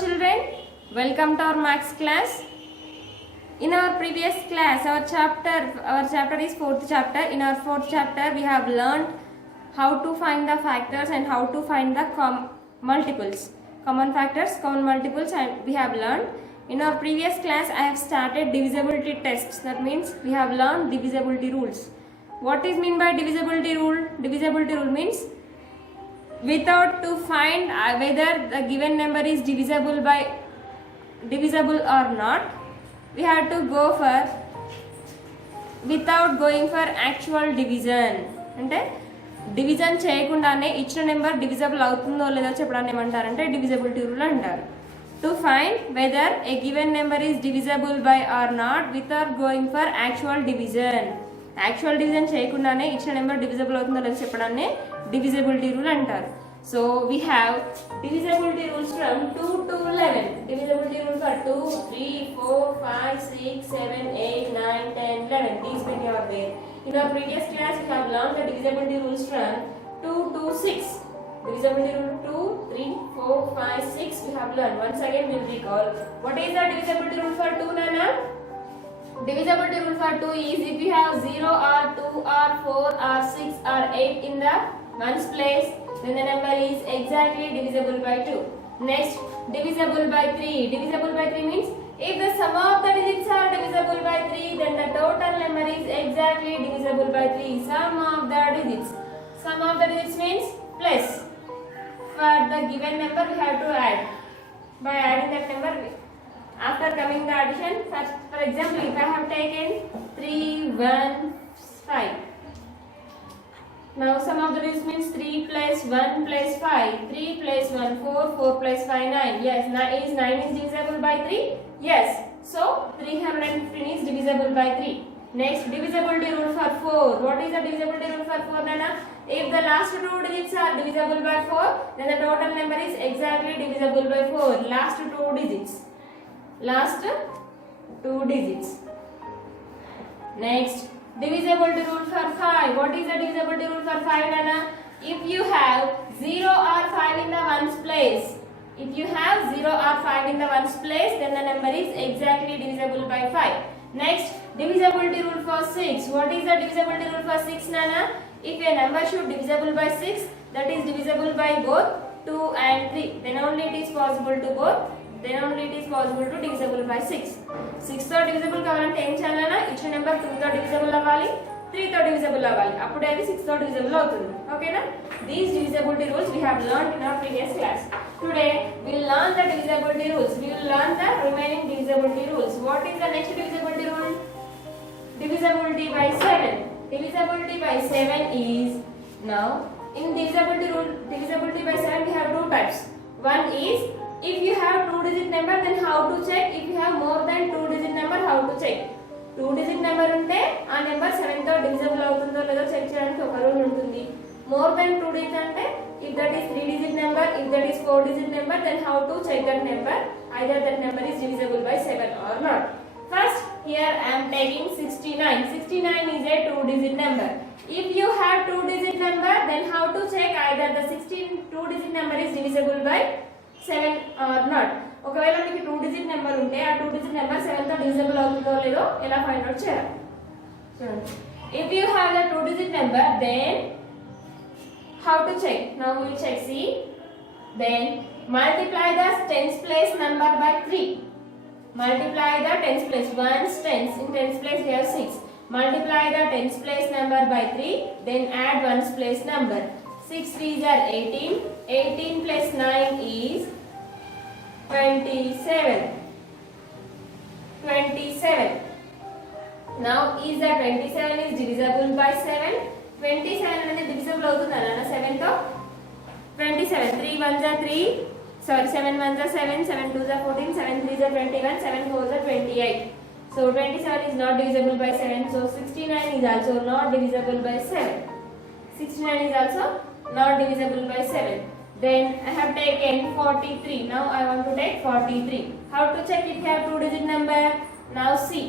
children, welcome to our maths class. In our previous class, our chapter is fourth chapter. In our fourth chapter, we have learned how to find the factors and how to find the multiples, common factors, common multiples, and we have learned. In our previous class, I have started divisibility tests. That means we have learned divisibility rules. What is mean by divisibility rule? Divisibility rule means without to find whether the given number is divisible or not, we have to go for without going for actual division. అంటే division చేయకుండానే ఇచ్చిన number divisible అవుతుందో లేదో చెప్పడాన్ని ఏమంటారంటే divisibility rule అంటారు. To find whether a given number is divisible by or not without going for actual division. Actual division చేయకుండానే ఇచ్చిన నెంబర్ డివిజిబుల్ అవుతుందో లేదో చెప్పడాన్ని divisibility rule అంటారు. So we have divisibility rules from 2 to 11. Divisibility rule for 2, 3, 4, 5, 6, 7, 8, 9, 10, 11. These many are there. In our previous class we have learned the divisibility rules from 2 to 6. Divisibility rule 2, 3, 4, 5, 6 we have learned. Once again we will recall. What is the divisibility rule for 2, Nana? Divisibility rule for 2 is if you have 0 or 2 or 4 or 6 or 8 in the ones place, then the number is exactly divisible by 2. Next, divisible by 3. Divisible by 3 means if the sum of the digits are divisible by 3, then the total number is exactly divisible by 3. Sum of the digits. Sum of the digits means plus. For the given number we have to add. By adding that number, after coming the addition, for example, if I have taken 3, 1, 5. Now sum of the digits means 3 plus 1 plus 5. 3 plus 1, 4. 4 plus 5, 9. Yes, 9 is divisible by 3? Yes. So 315 is divisible by 3. Next, divisibility rule for 4. What is the divisibility rule for 4, Nana? If the last two digits are divisible by 4, then the total number is exactly divisible by 4. Last two digits. Next, divisibility rule for 5. What is the divisibility rule for 5, Nana? If you have 0 or 5 in the ones place, then the number is exactly divisible by 5. Next, divisibility rule for 6. What is the divisibility rule for 6, Nana? If a number should divisible by 6, that is divisible by both 2 and 3, then only it is possible to divisible by 6. 6 తో divisible కావాలంటే ఏం చేయాలన్నా ఇచ్చిన number 2 తో divisible అవ్వాలి, 3 తో divisible అవ్వాలి, అప్పుడే అది 6 తో divisible అవుతుంది. ఓకేనా? These divisibility rules we have learned in our previous class. Today we will learn the divisibility rules. We will learn the remaining divisibility rules. What is the next divisibility rule? Divisibility by 7. Divisibility by 7 is, now in divisibility by 7 we have two types. One is if you have 2-digit number, then how to check? If you have more than 2-digit number, how to check? 2-digit number ఉంటే ఆ number 7 తో divisible అవుతుందో లేదో check చేయడానికి ఒక rule ఉంటుంది. More than 2 digit అంటే if that is 3-digit number, if that is 4-digit number, then how to check that number? Either that number is divisible by 7 or not. First, here I am taking 69. 69 is a 2-digit number. If you have 2-digit number, then how to check either the 2-digit number is divisible by 7 or not? ఒకవేళ మీకు 2-digit number ఉంటే ఆ 2-digit number 7 తో divisible అవుతుందో లేదో ఎలా find out చేయాలి? చూడండి. If you have the 2-digit number, then how to check? Now we will check. See, then multiply the tens place number by 3. Multiply the tens place. Ones tens. In tens place we have 6. Multiply the tens place number by 3. Then add ones place number. 6 3s are 18. 18 plus 9 is 27. Now is the 27 is divisible by 7? 27 అనేది divisible అవుతుందా నాన్న 7 తో? 27. 3 1s are 3. Sorry, 7 1s are 7. 7 2s are 14. 7 3s are 21. 7 4s are 28. So 27 is not divisible by 7. So 69 is also not divisible by 7. 69 is also not divisible by 7. Then I have taken 43. Now I want to take 43. How to check if you have 2-digit number? Now see.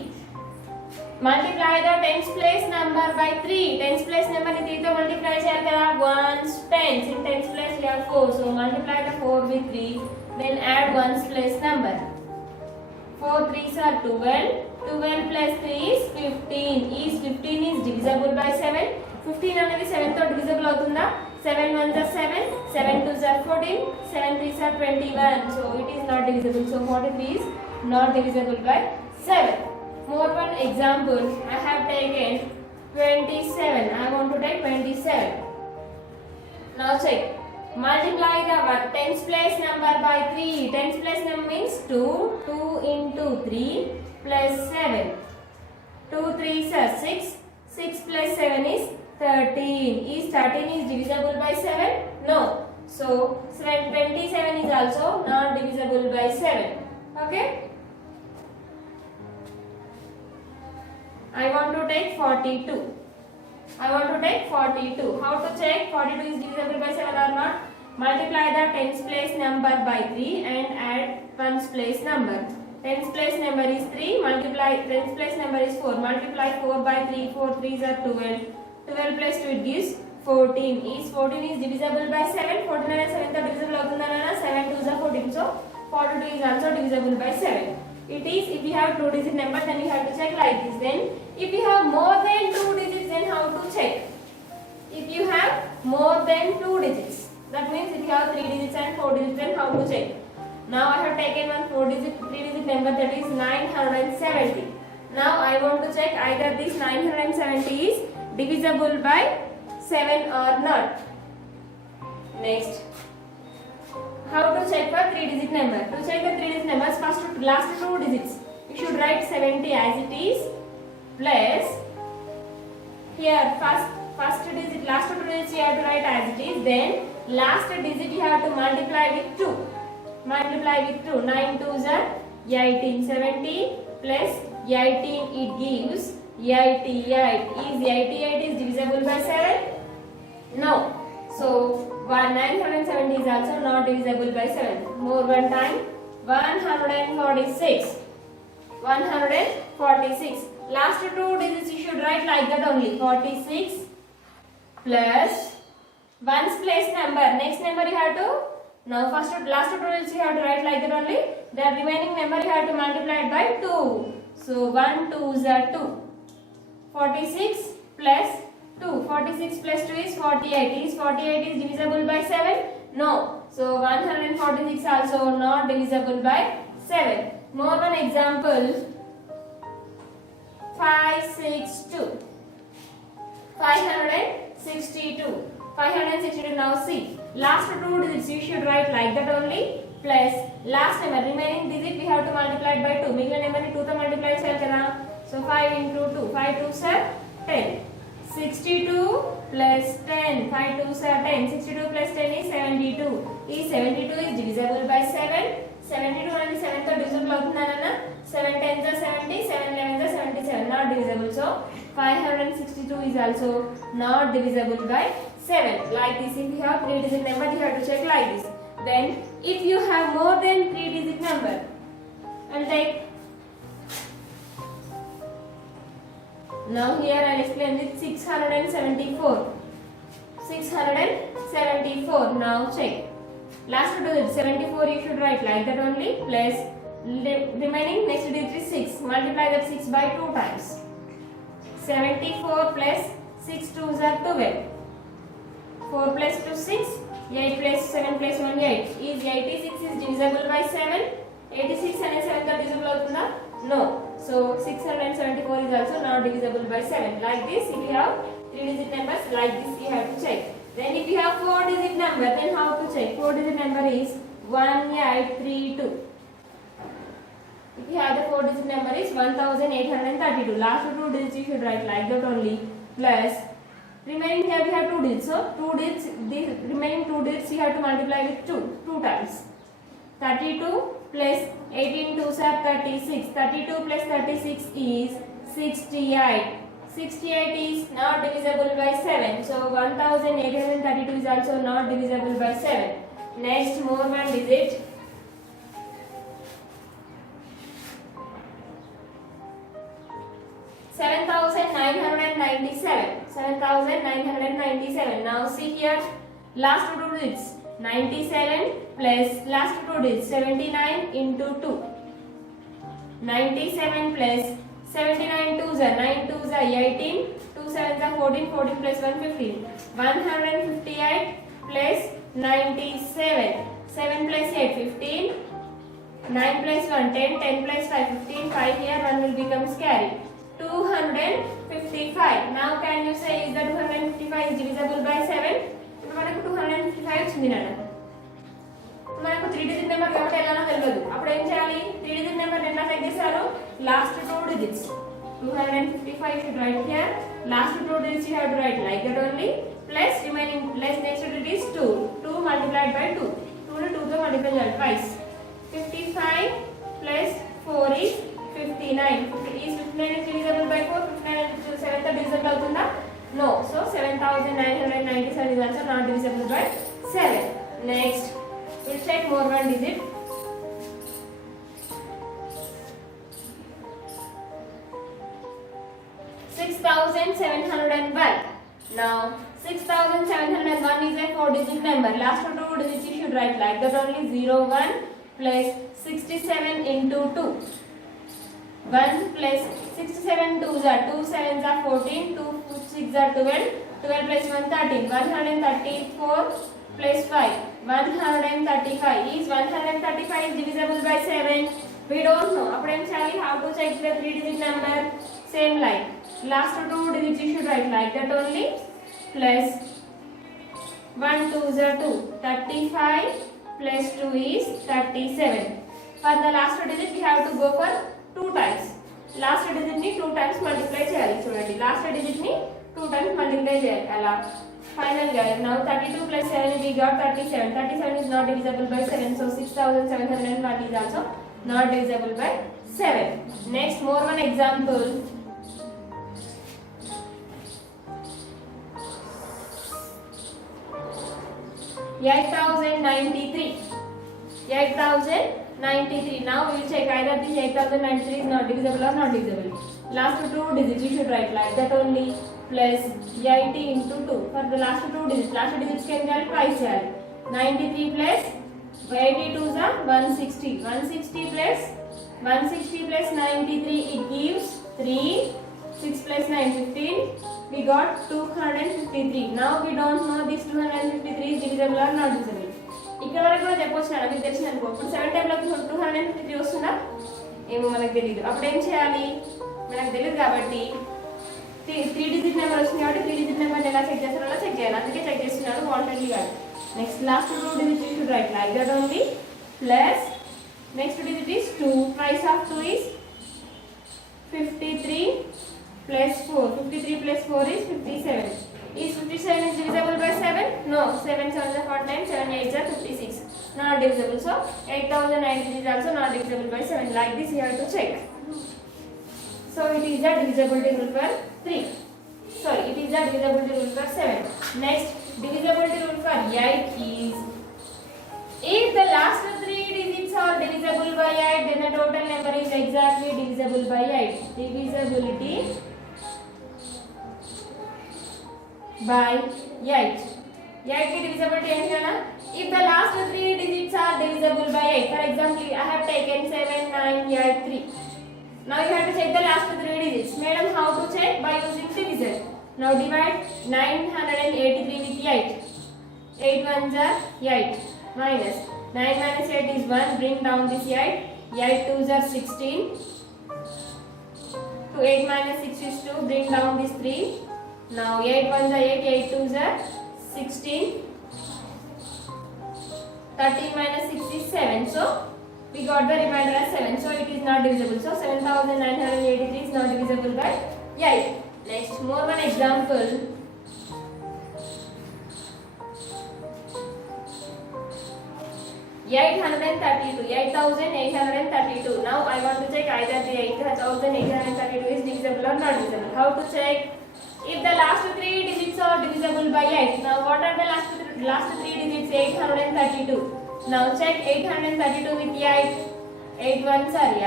Multiply the tens place number by 3. Tens place number ni 3 to multiply చేయాలి కదా. 1s tens. In tens place we have 4. So multiply the 4 with 3. Then add ones place number. 4 3s are 12. 12 plus 3 is 15. Is 15 is divisible by 7. 15 అనేది 7 తో divisible అవుతుందా? 7 1s are 7. 7 2s are 14. 7 3s are 21. So it is not divisible. So 43 is not divisible by 7. More one example. I have taken 27. I want to take 27. Now check. Multiply the tens place number by 3. Tens place number means 2. 2 into 3 plus 7. 2 3s are 6. 6 plus 7 is 13. Is 13 is divisible by 7? No. So 27 is also not divisible by 7. Okay. I want to take 42. I want to take 42. How to check 42 is divisible by 7 or not? Multiply the tens place number by 3 and add ones place number. Tens place number is 3. Multiply tens place number is 4. Multiply 4 by 3. 4 3s are 12. 12 plus 2 it gives 14. Is 14 is divisible by 7? 14 and 7 are divisible avutundana. 7 2s are 14. So 42 is also divisible by 7. It is if you have 2 digit number, then you have to check like this. Then if you have more than 2 digits, then how to check? If you have more than 2 digits, that means if you have 3 digits and 4 digits, then how to check? Now I have taken one 3 digit number, that is 970. Now I want to check either this 970 is divisible by 7 or not. Next, how to check for 3 digit number? To check the 3 digit numbers, first last 2 digits you should write 70 as it is, plus here first digit, last 2 digits you have to write as it is, then last digit you have to multiply with 2. Multiply with 2. 9 2s are 18. 70 plus 18 it gives 88. Is 88 is divisible by 7? No. So 970 is also not divisible by 7. More one time. 146. 146. Last 2 digits you should write like that only. 46 plus ones place number. Next number you have to, now last 2 digits you have to write like that only. The remaining number you have to multiply it by 2. So 1 2s are 2. 46 plus 2. 46 plus 2 is 48. Is 48 is divisible by 7? No. So 146 also not divisible by 7. More one example. 562. 562. 562. Now see. Last 2 digits you should write like that only. Plus last number remaining digit we have to multiply it by 2. Middle number ni 2 to multiply cheyali kada. So 5 into 2. 5 2s are 10. 62 plus 10. 5 2s are 10. 62 plus 10 is 72. Is 72 is divisible by 7? 72 and 7 to divisible avutundana. 7 10s are 70. 7 11s are 77. Not divisible. So 562 is also not divisible by 7. Like this, if you have 3 digit number, you have to check like this. Then if you have more than 3 digit number, I'll take. Now here I'll explain it. 674. 674. Now check. Last 2 digits 74 you should write like that only, plus remaining next digit is 6. Multiply that 6 by 2 times. 74 plus 6 2s are 12. 4 plus 2 6. 8 plus 7 plus 1 8. Is 86 is divisible by 7? 86 and 7 are divisible avutunda? No. So 674 is also not divisible by 7. Like this, if you have 3 digit numbers, like this you have to check. Then if you have 4 digit number, then how to check? 4 digit number is 1832. If you have the 4 digit number is 1832. Last 2 digits you should write like that only, plus remaining here we have 2 digits. So 2 digits, the remaining 2 digits you have to multiply with 2 times. 32 plus 18 2s are 36. 32 plus 36 is 68. 68 is not divisible by 7. So 1832 is also not divisible by 7. Next, more one digit. 7,997. 7,997. Now see here, last 2 digits. 97 plus last two digits 79 into 2. 97 plus 79 2s are 9 2s are 18, 2 7s are 14, 14 plus 1 15. 158 plus 97. 7 plus 8 15. 9 plus 1 10, 10 plus 5 15. 5 here 1 will become carry. 255. Now can you say is the 255 is divisible by 7? మనకు 255 వచ్చింది నాన్న. మనకు 3 digit number కాబట్టి ఎలానో తెలియదు. అప్పుడు ఏం చేయాలి? 3 డిజిట్ నెంబర్ ఎట్లా చెక్ చేస్తారు? Last 2 digits. 255 should write here. Last 2 digits you have to write like that only. Plus remaining plus next digit is 2. 2 multiplied by 2. 2 ని 2 తో మల్టిప్లై చేయాలి twice. 55 plus 4 is 59. Is 59 is divisible by 4? 59 is 7 తో divisible అవుతుందా? No. So 7997 is also not divisible by 7. Next, we'll check more one digit. 6701. Now 6701 is a 4-digit number. Last two digits you should write like that only. 01 plus 67 into 2. 1 plus 67 2s are 2 7s are 14, 2 6 are 12, 12 plus 1 13. 134 plus 5 135. Is 135 is divisible by 7? We don't know. Appudu em cheyali? How to check the 3-digit number? Same line. Last two digits you should write like that only. Plus 1 2s are 2. 35 plus 2 is 37. For the last digit we have to go for 2 times. Last digit ni 2 times multiply cheyali. Chudandi, last digit ni 2 times multiply cheyali. Ala final ga now 32 plus 7 we got 37. 37 is not divisible by 7. So 6701 is also not divisible by 7. Next, more one example. 8093. 8093. Now we will check either this 8093 is not divisible or not divisible. Last two digits you should write like that only. Plus 80 into 2. For the last two digits can be twice. 93 plus 82 is 160. 160 plus 93 it gives 3. 6 plus 9 15. We got 253. Now we don't know this 253 is divisible or not divisible. ఇక్కడ వరకు కూడా చెప్పొచ్చు కదా మీకు తెలిసిన అనుకో. ఇప్పుడు 7 టైమ్లో 253 వస్తుందా? ఏమో మనకు తెలియదు. అప్పుడు ఏం చేయాలి? మనకు తెలియదు కాబట్టి 3 డిజిట్ నెంబర్ వస్తుంది కాబట్టి 3 డిజిట్ నెంబర్ ఎలా చెక్ చేస్తారో అలా చెక్ చేయాలి. అందుకే చెక్ చేస్తున్నాడు వాంటెడ్లీ కాదు. Next last 2 digits you should write like that only. Plus next digit is 2. Price of 2 is 53 plus 4. 53 plus 4 is 57. Is 57 is divisible by 7? No. 7 7s are 49, 7 8s are 56. Not divisible. So 8093 is also not divisible by 7. Like this you have to check. So it is a divisibility rule for 3. Sorry, it is a divisibility rule for 7. Next, divisibility rule for 8 is if the last 3 digits are divisible by 8, then the total number is exactly divisible by 8. Divisibility by 8. 8 ki divisibility enti ana? If the last 3 digits are divisible by 8, for example, I have taken 7, 9, 8, 3. Now you have to check the last 3 digits. Madam, how to check? By using division. Now divide 983 with 8. 8 ones are 8. Minus 9 minus 8 is 1. Bring down this 8. 8 twos are 16. To 8 minus 6 is 2. Bring down this 3. Now 8 ones are 8. 8 twos are 16. 13 minus 6 is 7. So we got the remainder as 7. So it is not divisible. So 7983 is not divisible by 8. Next, more one example. 8832. Now I want to check either the 8832 is divisible or not divisible. How to check? If the last 3 digits are divisible by 8. Now what are the last 3 digits? 832. Now check 832 with 8. 8 ones are 8.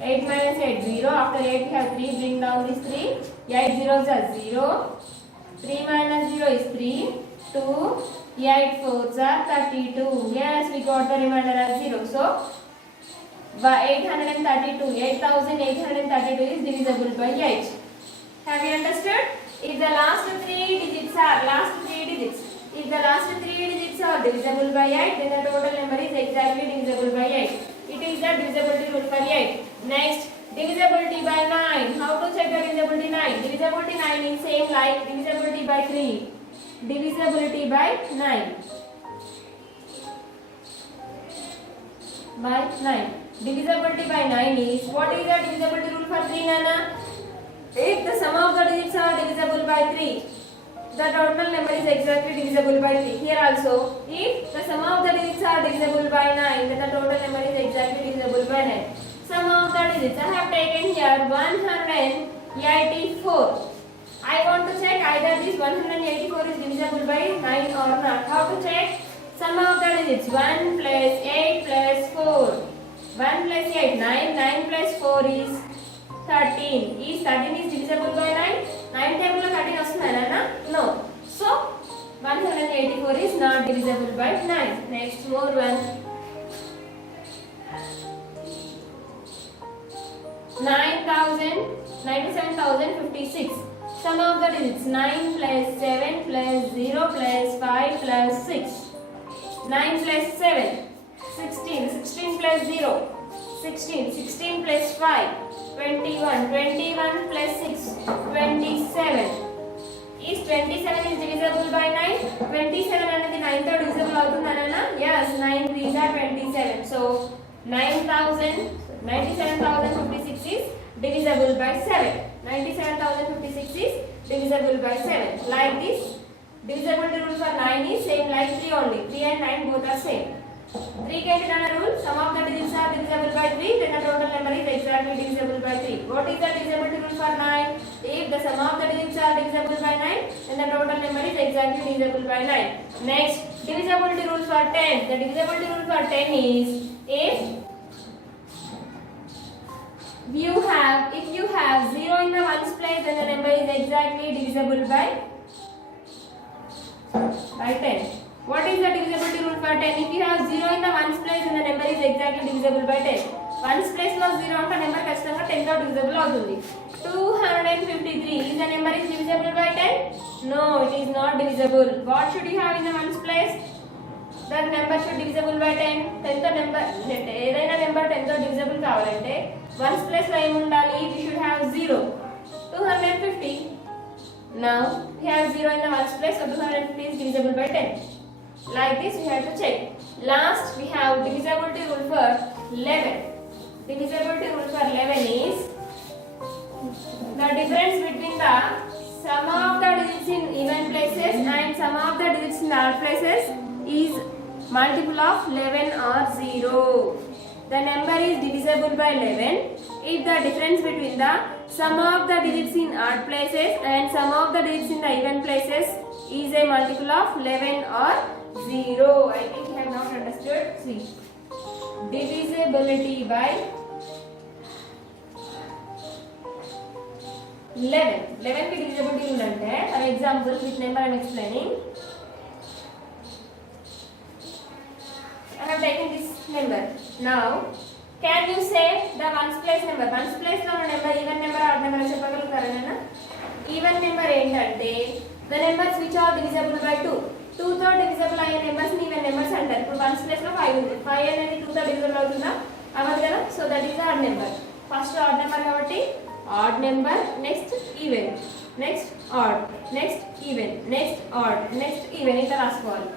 8 minus 8 0. After 8 we have 3. Bring down this 3. 8 zeros are 0. 3 minus 0 is 3. 2. 8 fours are 32. Yes, we got the remainder as 0. So 832, 8832 is divisible by 8. Have you understood? If the last three digits are divisible by 8, then the total number is exactly divisible by 8. It is the divisibility rule for 8. Next, divisibility by 9. How to check the divisibility 9? Divisibility 9 is same like divisibility by 3. Divisibility by 9. By 9. Divisibility by 9 is, what is the divisibility rule for 3, Nana? If the sum of the digits are divisible by 3, the total number is exactly divisible by 3. Here also, if the sum of the digits are divisible by 9, then the total number is exactly divisible by 9. Sum of the digits, I have taken here 184. I want to check either this 184 is divisible by 9 or not. How to check? Sum of the digits, 1 plus 8 plus 4. 1 plus 8, 9. 9 plus 4 is 13. Is 13 is divisible by 9? 9 table 13 ostunada? No. So 184 is not divisible by 9. Next, more one. 97,056. Sum of the digits, 9 plus 7 plus 0 plus 5 plus 6. 9 plus 7, 16. 16 plus 0, 16. 16 plus 5, 21. 21 plus 6, 27. Is 27 is divisible by 9? 27 అనేది 9 తో divisible అవుతుందనా? Yes, 9 3s are 27. So 97,056 is divisible by 7. 97,056 is divisible by 7. Like this, divisibility rule for 9 is same like 3 only. 3 and 9 both are same. 3 can be done a rule. Sum of the digits are divisible by 3, then the total number is exactly divisible by 3. What is the divisibility rule for 9? If the sum of the digits are divisible by 9, then the total number is exactly divisible by 9. Next, divisibility rule for 10. The divisibility rule for 10 is if you have 0 in the ones place, then the number is exactly divisible by 10. What is the divisibility rule for 10? If you have 0 in the ones place, then the number is exactly divisible by 10. Ones place లో 0 అంటే number ఖచ్చితంగా 10 తో divisible అవుతుంది. 253 is the number is divisible by 10? No, it is not divisible. What should you have in the ones place? That number should divisible by 10. 10 తో number ఏదైనా number 10 తో divisible కావాలంటే ones place లో ఏమి ఉండాలి? We should have 0. 250. Now we have 0 in the ones place, so 250 is divisible by 10. Like this we have to check. Last we have divisibility rule for 11. Divisibility rule for 11 is the difference between the sum of the digits in even places and sum of the digits in odd places is multiple of 11 or 0. The number is divisible by 11 if the difference between the sum of the digits in odd places and sum of the digits in the even places is a multiple of 11 or 0. I think you have not understood. See, divisibility by 11. 11 की divisibility ఉందంటే, for example, which number I am explaining. I have taken this number. Now, can you say the ones place number? Ones place లో ఉన్న number even number odd number చెప్పగలుగుతారా? Even number ఏంటంటే the numbers which are divisible by 2. 2 తో divisible అయ్యే numbers ని even numbers అంటారు. ఇప్పుడు ones place లో 5 ఉంది. 5 అనేది 2 తో divisible అవుతుందా? అవ్వదు కదా. So that is the odd number. First odd number కాబట్టి odd number, next even, next odd, next even, next odd, next even ఇట్లా రాసుకోవాలి.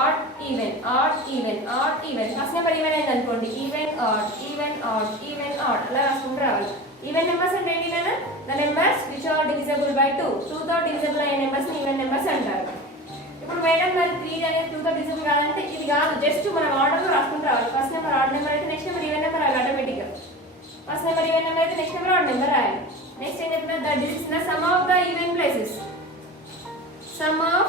odd even, odd even, odd even. First number even అయింది అనుకోండి, even odd, even odd, even odd అలా రాసుకుంటూ రావాలి. Even numbers అంటే ఏంటినా? The numbers which are divisible by 2. 2 తో డివిజిబుల్ అయ్యే నెంబర్స్ ని ఈవెన్ నెంబర్స్ అంటారు. ఇప్పుడు మేడం మరి 3 అనేది 2 తో డివిజిబుల్ కాదంటే ఇది కాదు, జస్ట్ మనం ఆర్డర్ లో రాసుకుంటూ రావాలి. ఫస్ట్ నెంబర్ ఆడ్ నెంబర్ అయితే నెక్స్ట్ నెంబర్ ఈవెన్ నెంబర్ రాయాలి ఆటోమేటిక్ గా. ఫస్ట్ నెంబర్ ఈవెన్ నెంబర్ అయితే నెక్స్ట్ నెంబర్ ఆడ్ నెంబర్ రాయాలి. నెక్స్ట్ ఏం చెప్తున్నారు? That is the sum of the even places. Sum of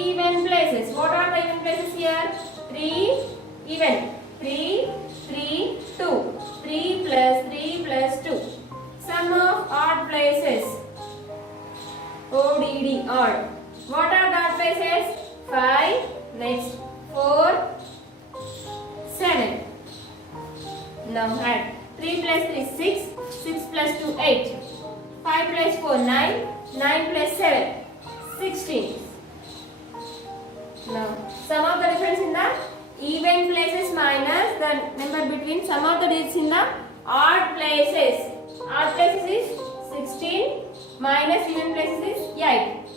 even places. What are the even places here? 3 even. 3, 3, 2. 3 plus 3 plus 2. Sum of odd places. ODD, odd. What are the odd places? 5, Now add 3 plus 3 6, 6 plus 2 8, 5 plus 4 9, 9 plus 7 16. Now sum of the difference in the even places minus the number between sum of the digits in the odd places. Odd places is 16 minus even places is 8.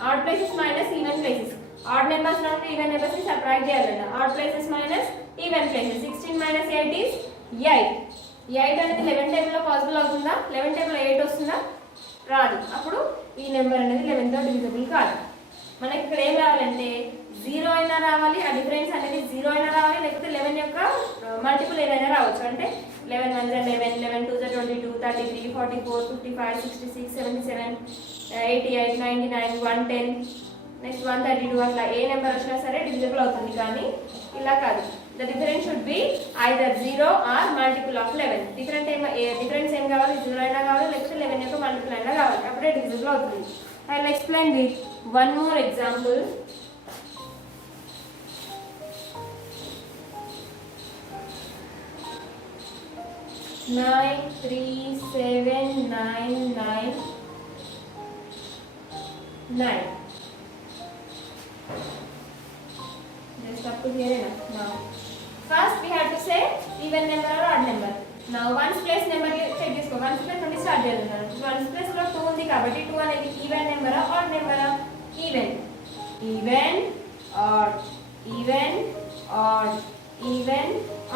Odd places minus even places. Odd numbers నుండి even numbers ని subtract చేయాలన్న. Odd places minus even places. 16 minus 8 is 8. 8 అనేది 11 table లో possible అవుతుందా? 11 table లో 8 వస్తుందా? రాదు. అప్పుడు ఈ నెంబర్ అనేది 11 తో డివిజిబుల్ కాదు. మనకి ఇక్కడ ఏం రావాలంటే 0 అయినా రావాలి, ఆ డిఫరెన్స్ అనేది 0 అయినా రావాలి, లేకపోతే 11 యొక్క మల్టిపుల్ ఏదైనా రావచ్చు. అంటే 11 1 11, 11 2 22, 33, 44, 55, 66, 77, 88, 99, 110, నెక్స్ట్ 132 అట్లా ఏ నెంబర్ వచ్చినా సరే డివిజిబుల్ అవుతుంది. కానీ ఇలా కాదు. The difference should be either 0 or multiple of 11. Difference ఏం కావాలి? 0 అయినా కావాలి, లేకపోతే 11 యొక్క మల్టిపుల్ అయినా కావాలి, అప్పుడే డివిజిబుల్ అవుతుంది. I will explain with one more example. 9 3 7 9 9 9. Just up to here now. First we have to say even number or odd number. Now ones place number check చేసుకో. ones place నుండి start చేద్దాం. ones place లో 2 ఉంది కాబట్టి 2 అనేది even number or odd number? Even. Even odd. Even odd. Even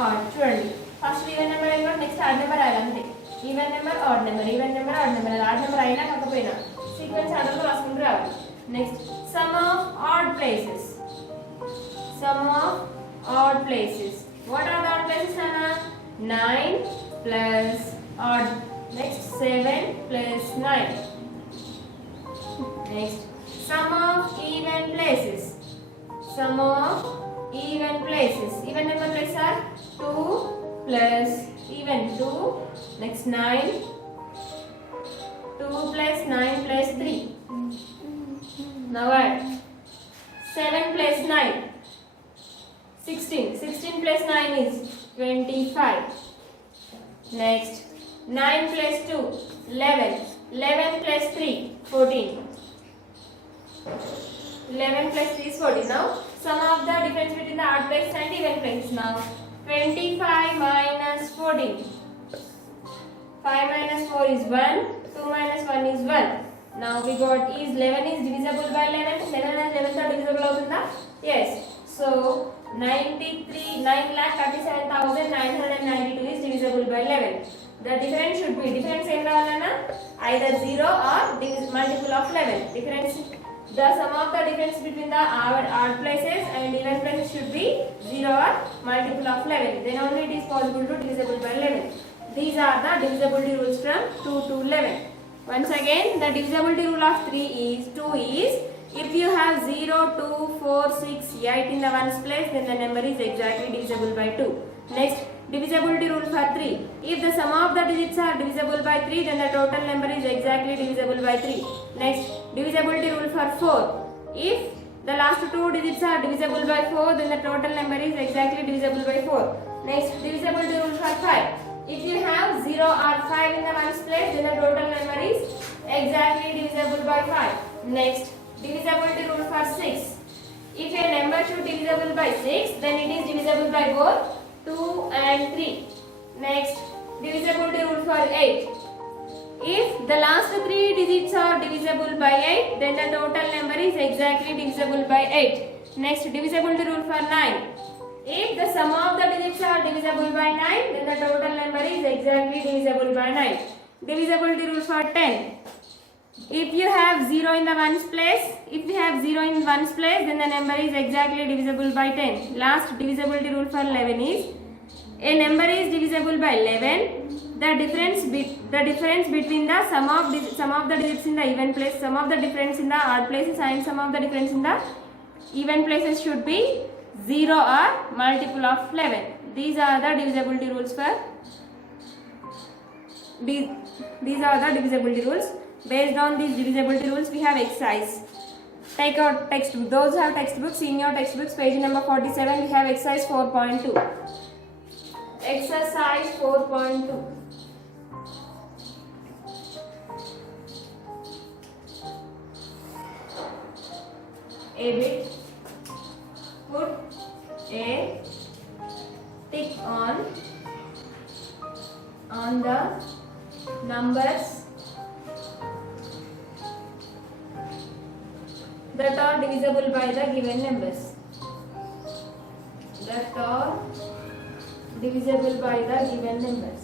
odd. చూడండి. First even number అయినా next odd number రాయాలి అంతే. Even number odd number, even number odd number, odd number అయినా కాకపోయినా సీక్వెన్స్ ఆర్డర్లో రాసుకుంటూ రావాలి. Next sum of odd places. Sum of odd places. What are the odd places అన్న? 9 plus odd, next 7 plus 9. Next sum of even places. Sum of even places. Even number place are 2 plus even 2, next 9, 2 plus 9 plus 3. Now add 7 plus 9, 16. 16 plus 9 is 25. Next 9 plus 2, 11. 11 plus 3, 14. 11 plus 3 is 14. Now sum of the difference between the odd places and even places. Now 25 minus 14. 5 minus 4 is 1. 2 minus 1 is 1. Now we got is 11 is divisible by 11. 11 and 11 are divisible avutunda? Yes. So 9,37,992 is divisible by 11. The difference should be, difference em ravalana? Either 0 or multiple of 11. Difference, the sum of the difference between the odd places and even places should be 0 or multiple of 11. Then only it is possible to divisible by 11. These are the divisibility rules from 2 to 11. Once again, the divisibility rule of 2 is if you have 0, 2, 4, 6, 8 in the ones place, then the number is exactly divisible by 2. Next, divisibility rule for 3. If the sum of the digits are divisible by 3, then the total number is exactly divisible by 3. Next, divisibility rule for 4. If the last two digits are divisible by 4, then the total number is exactly divisible by 4. Next, divisibility rule for 5. If you have 0 or 5 in the ones place, then the total number is exactly divisible by 5. Next, divisibility rule for 6. If a number should be divisible by 6, then it is divisible by both 2 and 3. Next, divisibility rule for 8. If the last 3 digits are divisible by 8, then the total number is exactly divisible by 8. Next, divisibility rule for 9. If the sum of the digits are divisible by 9, then the total number is exactly divisible by 9. Divisibility rule for 10. If you have 0 in the ones place, then the number is exactly divisible by 10. Last divisibility rule for 11 is, a number is divisible by 11. The difference between the sum of the digits in the even place, sum of the difference in the odd places and sum of the difference in the even places should be 0 or multiple of 11. These are the divisibility rules for these are the divisibility rules. Based on these divisibility rules, we have exercise. Take out textbook. Those who have textbooks, in your textbooks, page number 47, we have exercise 4.2. exercise 4.2. A bit, put a tick on the numbers that are divisible by the given numbers. That are divisible by the given numbers.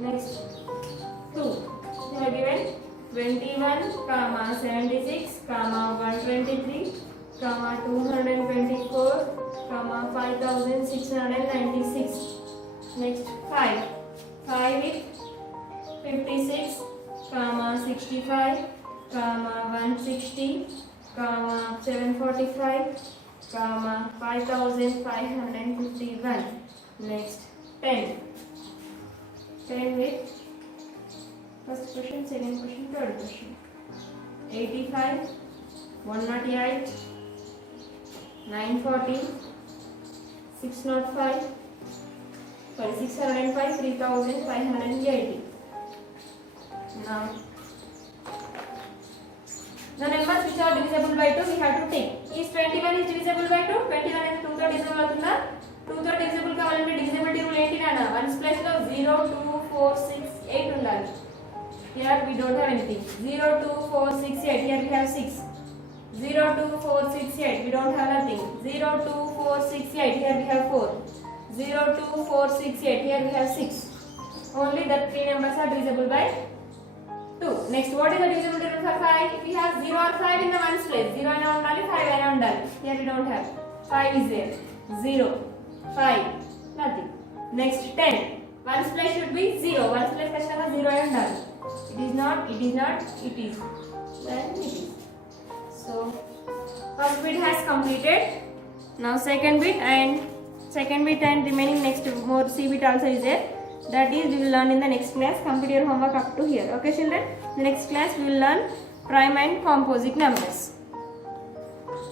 Next, 2. They are given 21, 76, 123, 224, 5696. Next, 5. 5 with 56, 65, 160, 745, 5551. Next, 10. 10 with first question, second question, third question. 85, 108, 940, 605, 3580. Now, the numbers which are divisible by 2 we have to take. Is 21 is divisible by 2? 21 is 2 తో divisible అవుతుందా? 2 తో divisible కావాలంటే divisibility rule ఏంటి నాన్న? 1's place లో 0, 2, 4, 6, 8 ఉండాలి. Here we don't have anything. 0, 2, 4, 6, 8. Here we have 6. 0, 2, 4, 6, 8. We don't have nothing. 0, 2, 4, 6, 8. Here we have 4. 0, 2, 4, 6, 8. Here we have 6. Only the 3 numbers are divisible by 2. Next, what is the divisibility rule for 5? If we have 0 or 5 in the 1's place, 0 and 5 and here we don't have. 5 is there. 0, 5, nothing. Next, 10. 1's place should be 0. 1's place kashanga 0 and it is not, it is, then it is. So, first bit has completed. Now second bit and remaining next more C bit also is there. That is we will learn in the next class. Complete your homework up to here. Okay children? The next class we will learn prime and composite numbers.